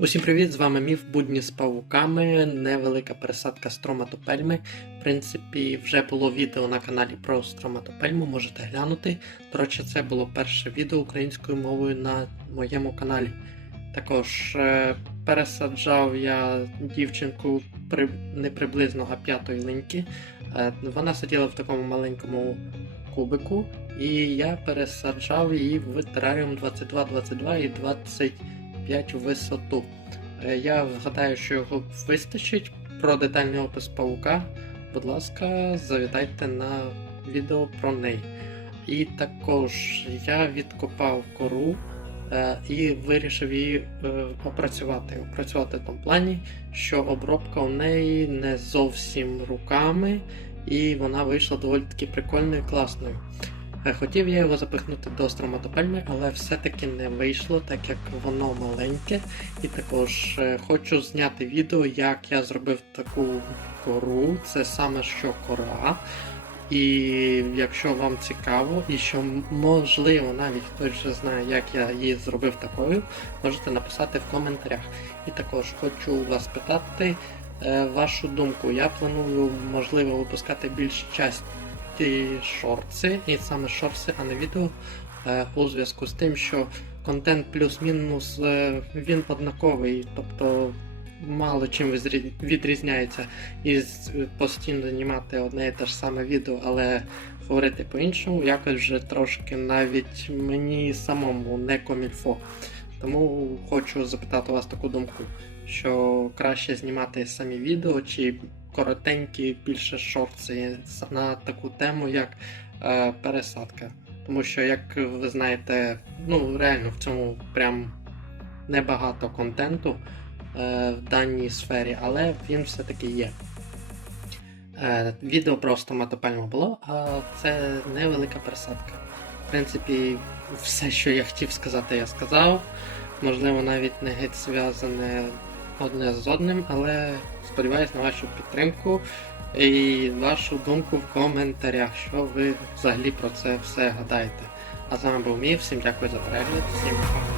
Усім привіт! З вами Міф Будні з павуками, невелика пересадка строматопельми. В принципі, вже було відео на каналі про строматопельму, можете глянути. До речі, це було перше відео українською мовою на моєму каналі. Також е, пересаджав я дівчинку при, не приблизно а п'ятої линьки. Е, вона сиділа в такому маленькому кубику, і я пересаджав її в тераріум 2222 і 20. 5 у висоту. Е, Я гадаю, що його вистачить. Про детальний опис паука, будь ласка, завітайте на відео про неї. І також я відкопав кору е, і вирішив її е, опрацювати. Опрацювати в тому плані, що обробка у неї не зовсім руками, і вона вийшла доволі таки прикольною і класною. Е, Хотів я його запихнути до строматопельми, але все-таки не вийшло, так як воно маленьке. І також е, хочу зняти відео, як я зробив таку кору. Це саме що кора. І якщо вам цікаво, і що можливо навіть хтось вже знає, як я її зробив такою, можете написати в коментарях. І також хочу вас питати е, вашу думку. Я планую, можливо, випускати більш часто ті шорти, і саме шорти, а не відео, е, у зв'язку з тим, що контент плюс-мінус е, він однаковий, тобто мало чим відрізняється і постійно знімати одне і те ж саме відео, але говорити по-іншому, якось вже трошки навіть мені самому не комільфо. Тому хочу запитати у вас таку думку, що краще знімати самі відео чи коротенькі більше шорти на таку тему, як е, пересадка. Тому що, як ви знаєте, ну реально в цьому прям небагато контенту е, в даній сфері, але він все-таки є. Е, відео про стоматопельму було, а це невелика пересадка. В принципі, все, що я хотів сказати, я сказав. Можливо, навіть не геть зв'язане одне з одним, але сподіваюся на вашу підтримку і вашу думку в коментарях, що ви взагалі про це все гадаєте. А з вами був Мій, всім дякую за перегляд, всім пока.